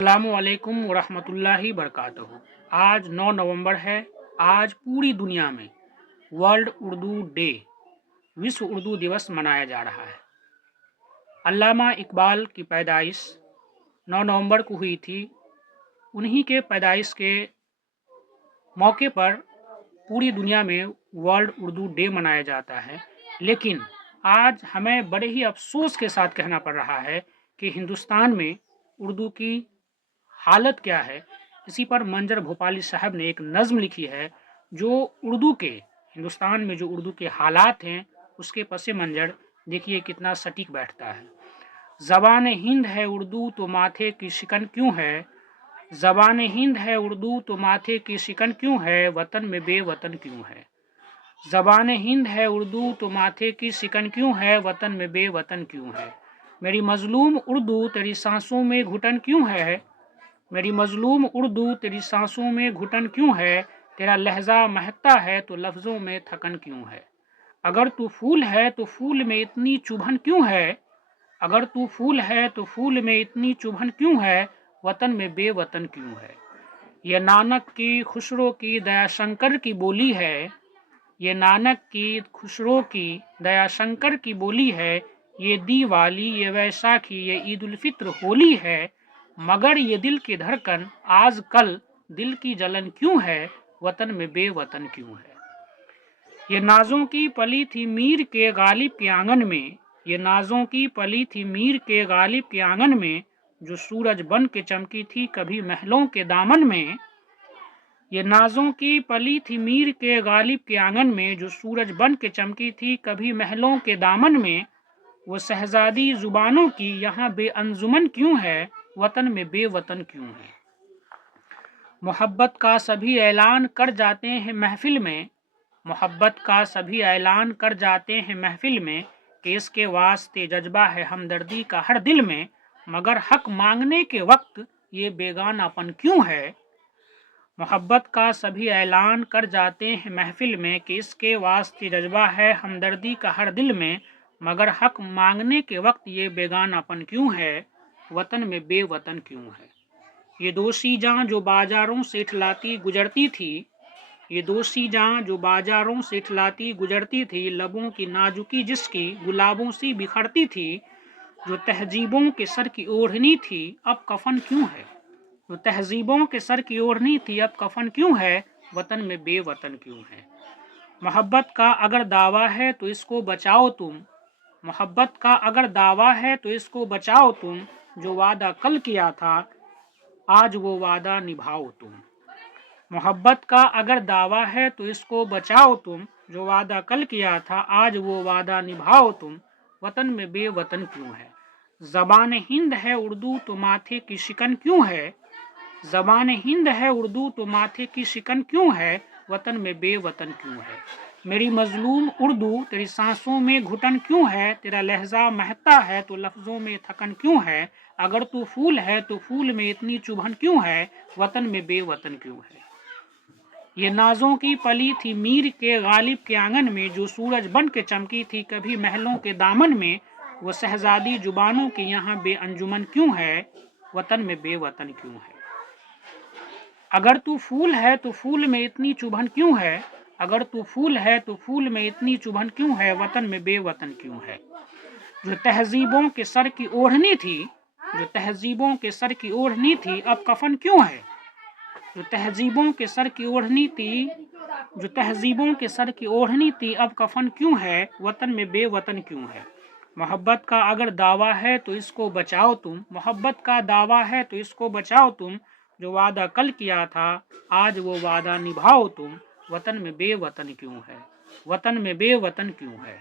السلام علیکم ورحمۃ اللہ وبرکاتہ۔ آج 9 نومبر ہے۔ آج پوری دنیا میں ورلڈ اردو ڈے وشو اردو دیوس منایا جا رہا ہے۔ علامہ اقبال کی پیدائش 9 نومبر کو ہوئی تھی۔ انہی کے پیدائش کے موقع پر پوری دنیا میں ورلڈ اردو ڈے منایا جاتا ہے، لیکن آج ہمیں بڑے ہی افسوس کے ساتھ کہنا پڑ رہا ہے کہ ہندوستان میں اردو کی حالت کیا ہے۔ اسی پر منظر بھوپالی صاحب نے ایک نظم لکھی ہے جو ہندوستان میں جو اردو کے حالات ہیں اس کے پس منظر دیکھیے کتنا سٹیک بیٹھتا ہے۔ زبان ہند ہے اردو تو ماتھے کی شکن کیوں ہے، زبان ہند ہے اردو تو ماتھے کی شکن کیوں ہے، وطن میں بے وطن کیوں ہے، زبان ہند ہے اردو تو ماتھے کی شکن کیوں ہے، وطن میں بے وطن کیوں ہے، میری مظلوم اردو تیری سانسوں میں گھٹن کیوں ہے، میری مظلوم اردو تیری سانسوں میں گھٹن کیوں ہے، تیرا لہجہ مہکتا ہے تو لفظوں میں تھکن کیوں ہے، اگر تو پھول ہے تو پھول میں اتنی چبھن کیوں ہے، اگر تو پھول ہے تو پھول میں اتنی چبھن کیوں ہے، وطن میں بے وطن کیوں ہے، یہ نانک کی خسرو کی دیا شنکر کی بولی ہے، یہ نانک کی خسرو کی دیا شنکر کی بولی ہے، یہ دیوالی یہ ویساکھی یہ عید الفطر ہولی ہے، مگر یہ دل کی دھڑکن آج کل دل کی جلن کیوں ہے، وطن میں بے وطن کیوں ہے، یہ نازوں کی پلی تھی میر کے غالب کے آنگن میں، یہ نازوں کی پلی تھی میر کے غالب کے آنگن میں، جو سورج بن کے چمکی تھی کبھی محلوں کے دامن میں، یہ نازوں کی پلی تھی میر کے غالب کے آنگن میں، جو سورج بن کے چمکی تھی کبھی محلوں کے دامن میں، وہ شہزادی زبانوں کی یہاں بے انجمن کیوں ہے، وطن میں بے وطن کیوں ہے، محبت کا سبھی اعلان کر جاتے ہیں محفل میں، محبت کا سبھی اعلان کر جاتے ہیں محفل میں، کہ اس کے واسطے جذبہ ہے ہمدردی کا ہر دل میں، مگر حق مانگنے کے وقت یہ بیگانہ پن کیوں ہے، محبت کا سبھی اعلان کر جاتے ہیں محفل میں، کہ اس کے واسطے جذبہ ہے ہمدردی کا ہر دل میں، مگر حق مانگنے کے وقت یہ بیگانہ پن کیوں ہے، وطن میں بے وطن کیوں ہے، یہ دوشی جاں جو بازاروں سے اٹھلاتی گزرتی تھی، یہ دوشی جاں جو بازاروں سے اٹھلاتی گزرتی تھی، لبوں کی نازکی جس کی گلابوں سی بکھرتی تھی، جو تہذیبوں کے سر کی اوڑھنی تھی اب کفن کیوں ہے، جو تہذیبوں کے سر کی اوڑھنی تھی اب کفن کیوں ہے، وطن میں بے وطن کیوں ہے، محبت کا اگر دعویٰ ہے تو اس کو بچاؤ تم، محبت کا اگر دعویٰ ہے تو اس کو بچاؤ تم، جو وعدہ کل کیا تھا آج وہ وعدہ نبھاؤ تم، محبت کا اگر دعویٰ ہے تو اس کو بچاؤ تم، جو وعدہ کل کیا تھا آج وہ وعدہ نبھاؤ تم، وطن میں بے وطن کیوں ہے، زبان ہند ہے اردو تو ماتھے کی شکن کیوں ہے، زبان ہند ہے اردو تو ماتھے کی شکن کیوں ہے، وطن میں بے وطن کیوں ہے، میری مظلوم اردو تیری سانسوں میں گھٹن کیوں ہے، تیرا لہجہ مہکتا ہے تو لفظوں میں تھکن کیوں ہے، اگر تو پھول ہے تو پھول میں اتنی چبھن کیوں ہے، وطن میں بے وطن کیوں ہے، یہ نازوں کی پلی تھی میر کے غالب کے آنگن میں، جو سورج بن کے چمکی تھی کبھی محلوں کے دامن میں، وہ شہزادی زبانوں کے یہاں بے انجمن کیوں ہے، وطن میں بے وطن کیوں ہے، اگر تو پھول ہے تو پھول میں اتنی چبھن کیوں ہے، اگر تو پھول ہے تو پھول میں اتنی چبھن کیوں ہے، وطن میں بے وطن کیوں ہے، جو تہذیبوں کے سر کی اوڑھنی تھی، جو تہذیبوں کے سر کی اوڑھنی تھی اب کفن کیوں ہے، جو تہذیبوں کے سر کی اوڑھنی تھی، جو تہذیبوں کے سر کی اوڑھنی تھی اب کفن کیوں ہے، وطن میں بے وطن کیوں ہے، محبت کا اگر دعویٰ ہے تو اس کو بچاؤ تم، محبت کا دعویٰ ہے تو اس کو بچاؤ تم، جو وعدہ کل کیا تھا آج وہ وعدہ نبھاؤ تم، وطن میں بے وطن کیوں ہے، وطن میں بے وطن کیوں ہے۔